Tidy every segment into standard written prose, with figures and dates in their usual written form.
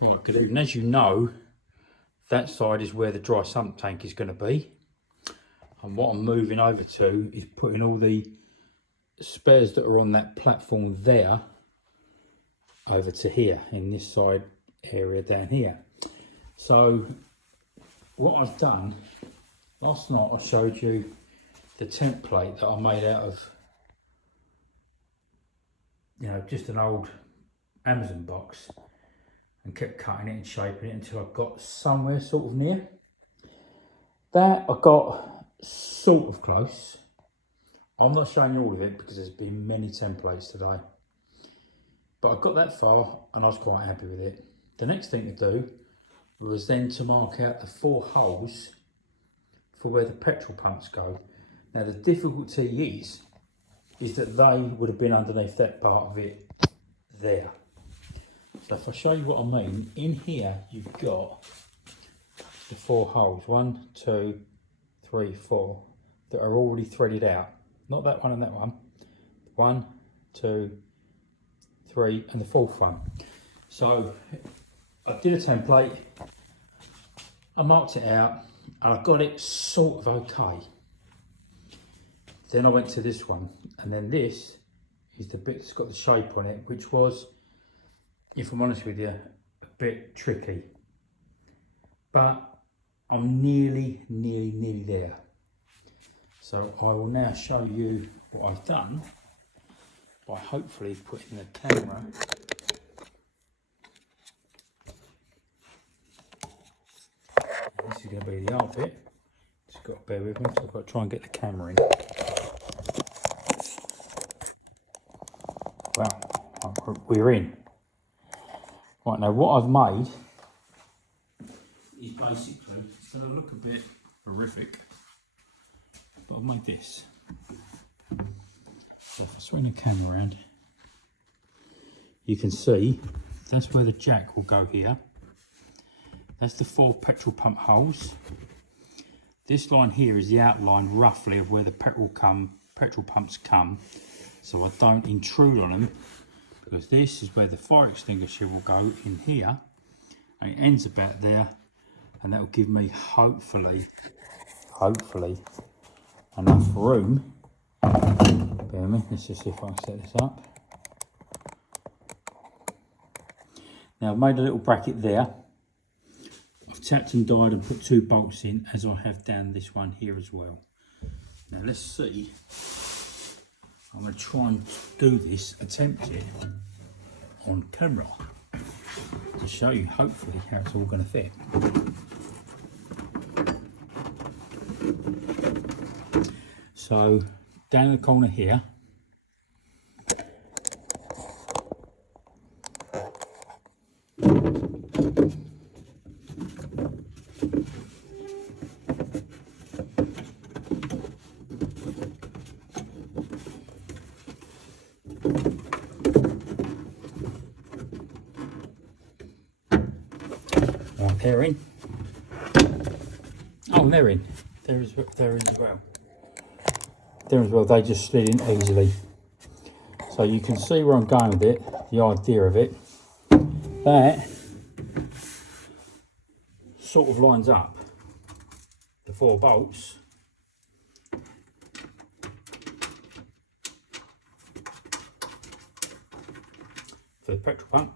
Right, good evening. As you know, that side is where the dry sump tank is going to be. And what I'm moving over to is putting all the spares that are on that platform there over to here, in this side area down here. So what I've done, last night I showed you the template that I made out of, just an old Amazon box, and kept cutting it and shaping it until I got somewhere sort of near. That I got sort of close. I'm not showing you all of it because there's been many templates today. But I got that far and I was quite happy with it. The next thing to do was then to mark out the 4 holes for where the petrol pumps go. Now the difficulty is that they would have been underneath that part of it there. So if I show you what I mean, in here you've got the 4 holes, 1, 2, 3, 4, that are already threaded out. Not that one and that one. 1, 2, 3, and the 4th one. So I did a template, I marked it out, and I got it sort of okay. Then I went to this one, and then this is the bit that's got the shape on it, which was, if I'm honest with you, a bit tricky. But I'm nearly there. So I will now show you what I've done by hopefully putting the camera this is going to be the hard bit. Just got to bear with me, so I've got to try and get the camera in. Well, we're in. Right, now what I've made is basically, it's going to look a bit horrific, but I've made this. So if I swing the camera around, you can see that's where the jack will go here. That's the 4 petrol pump holes. This line here is the outline roughly of where the petrol pumps come, so I don't intrude on them, because this is where the fire extinguisher will go in here, and it ends about there, and that will give me hopefully enough room. Bear with me, let's just see if I can set this up. Now I've made a little bracket there. I've tapped and died and put 2 bolts in, as I have down this one here as well. Now let's see. I'm going to try and do this, attempt it on camera to show you hopefully how it's all going to fit. So down the corner here, right, they're in. Oh, they're in. They're in as well. There as well, they just slid in easily. So you can see where I'm going with it, the idea of it. That sort of lines up the 4 bolts for the petrol pump.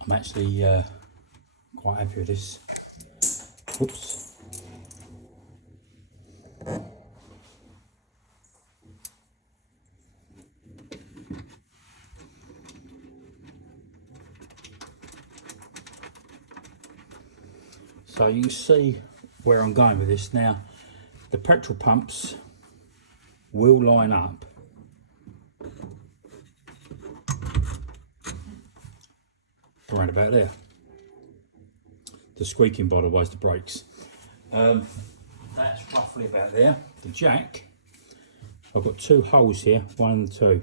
I'm actually quite happy with this. Oops. So you can see where I'm going with this now. The petrol pumps will line up around about there. The squeaking, by the way, is the brakes. That's roughly about there. The jack, I've got 2 holes here, 1 and 2.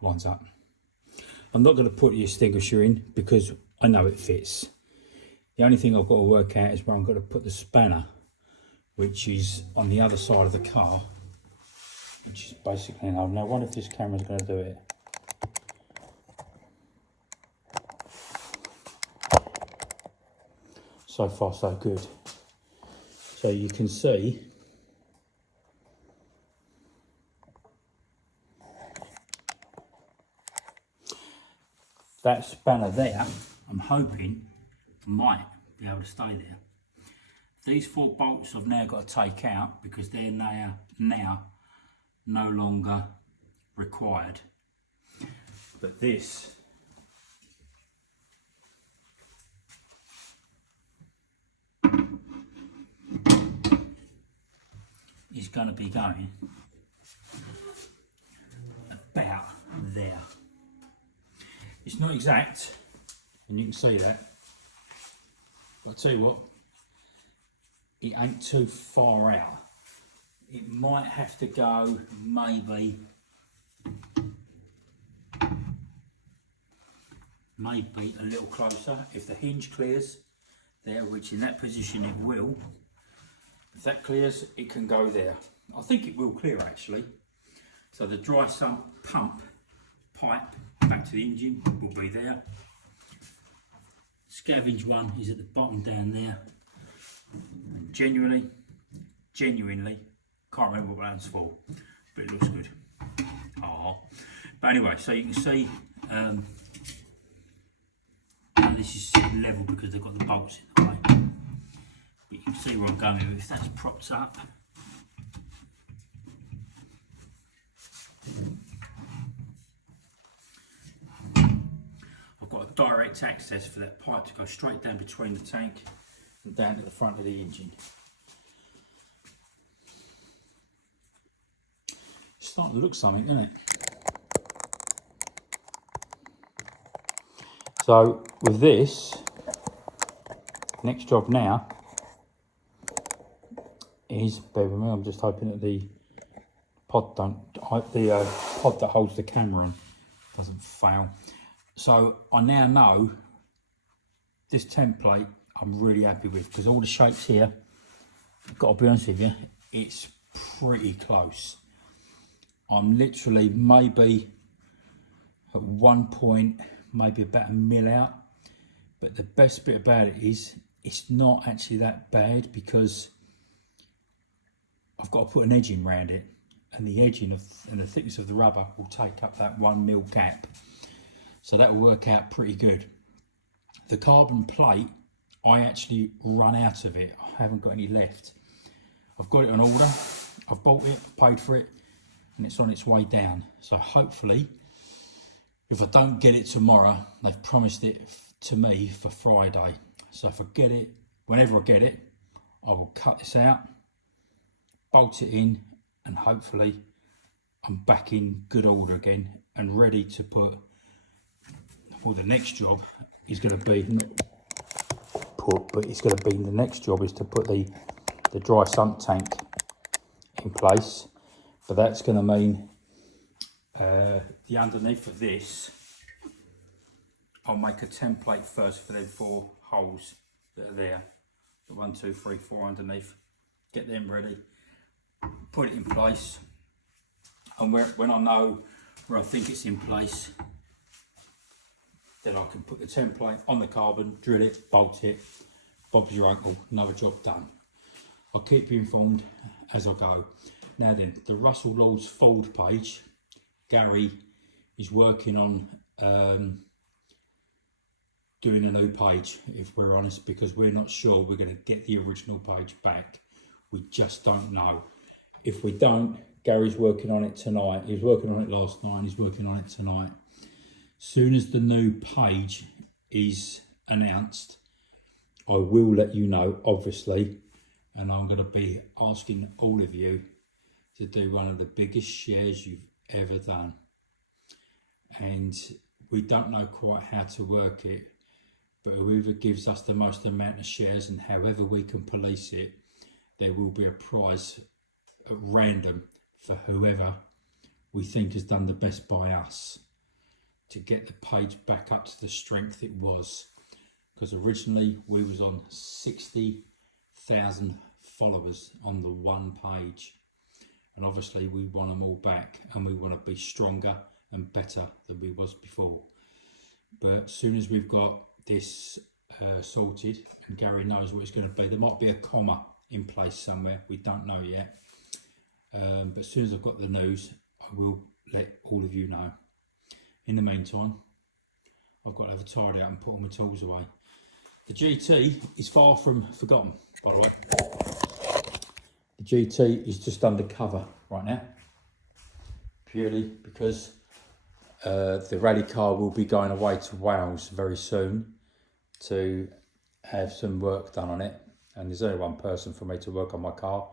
lines up. I'm not going to put the extinguisher in because I know it fits. The only thing I've got to work out is where I'm going to put the spanner, which is on the other side of the car, which is basically, now I wonder if this camera's going to do it. So far so good. So you can see that spanner there, I'm hoping might be able to stay there. These 4 bolts I've now got to take out because they're now no longer required. But this is going to be going about there. It's not exact, and you can see that. But I'll tell you what, it ain't too far out. It might have to go maybe a little closer. If the hinge clears there, which in that position it will, if that clears, it can go there. I think it will clear actually. So the dry sump pump pipe back to the engine will be there. Scavenge one is at the bottom down there. And genuinely, can't remember what that's for, but it looks good. Oh, but anyway, so you can see this is level because they've got the bolts in the way. But you can see where I'm going with. If that's propped up, I've got a direct access for that pipe to go straight down between the tank and down to the front of the engine. It's starting to look something, isn't it? So with this, next job now is, bear with me, I'm just hoping that the pod pod that holds the camera on doesn't fail. So I now know this template I'm really happy with because all the shapes here, I've got to be honest with you, it's pretty close. I'm literally maybe at one point, maybe about a mil out. But the best bit about it is it's not actually that bad because I've got to put an edging around it, and the edging and the thickness of the rubber will take up that 1 mil gap. So that will work out pretty good. The carbon plate, I actually run out of it. I haven't got any left. I've got it on order. I've bought it, paid for it, and it's on its way down. So hopefully, if I don't get it tomorrow, they've promised it to me for Friday. So if I get it, whenever I get it, I will cut this out, bolt it in, and hopefully I'm back in good order again and ready to put, well, the next job is going to be, the next job is to put the dry sump tank in place. But that's going to mean the underneath of this, I'll make a template first for them 4 holes that are there. The 1, 2, 3, 4 underneath. Get them ready, put it in place, and when I know where I think it's in place, then I can put the template on the carbon, drill it, bolt it, bob's your uncle, another job done. I'll keep you informed as I go. Now then, the Russell Lord's Ford page, Gary is working on doing a new page, if we're honest, because we're not sure we're going to get the original page back. We just don't know. If we don't, Gary's working on it tonight. He was working on it last night, he's working on it tonight. Soon as the new page is announced, I will let you know, obviously, and I'm going to be asking all of you to do one of the biggest shares you've ever done. And we don't know quite how to work it, but whoever gives us the most amount of shares and however we can police it, there will be a prize at random for whoever we think has done the best by us. to get the page back up to the strength it was, because originally we was on 60,000 followers on the one page, and obviously we want them all back, and we want to be stronger and better than we was before. But as soon as we've got this sorted, and Gary knows what it's going to be, there might be a comma in place somewhere, we don't know yet, but as soon as I've got the news, I will let all of you know. In the meantime, I've got to have a tidy up and put all my tools away. The GT is far from forgotten, by the way. The GT is just under cover right now, purely because the rally car will be going away to Wales very soon to have some work done on it, and there's only one person for me to work on my car,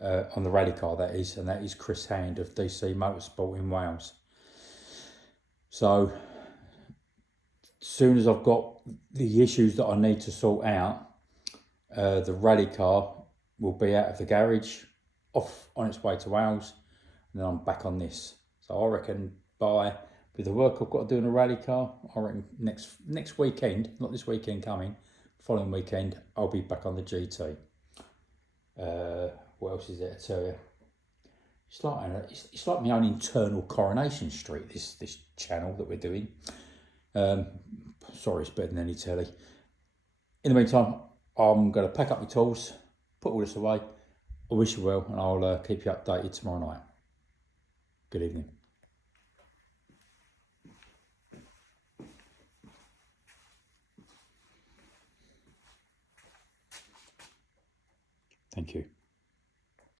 on the rally car that is, and that is Chris Hand of DC Motorsport in Wales. So as soon as I've got the issues that I need to sort out, the rally car will be out of the garage, off on its way to Wales, and then I'm back on this. So I reckon with the work I've got to do in a rally car, I reckon next weekend, not this weekend coming, following weekend, I'll be back on the GT. What else is there to tell you? It's like my own internal Coronation Street, this channel that we're doing. Sorry, it's better than any telly. In the meantime, I'm going to pack up my tools, put all this away. I wish you well, and I'll keep you updated tomorrow night. Good evening. Thank you.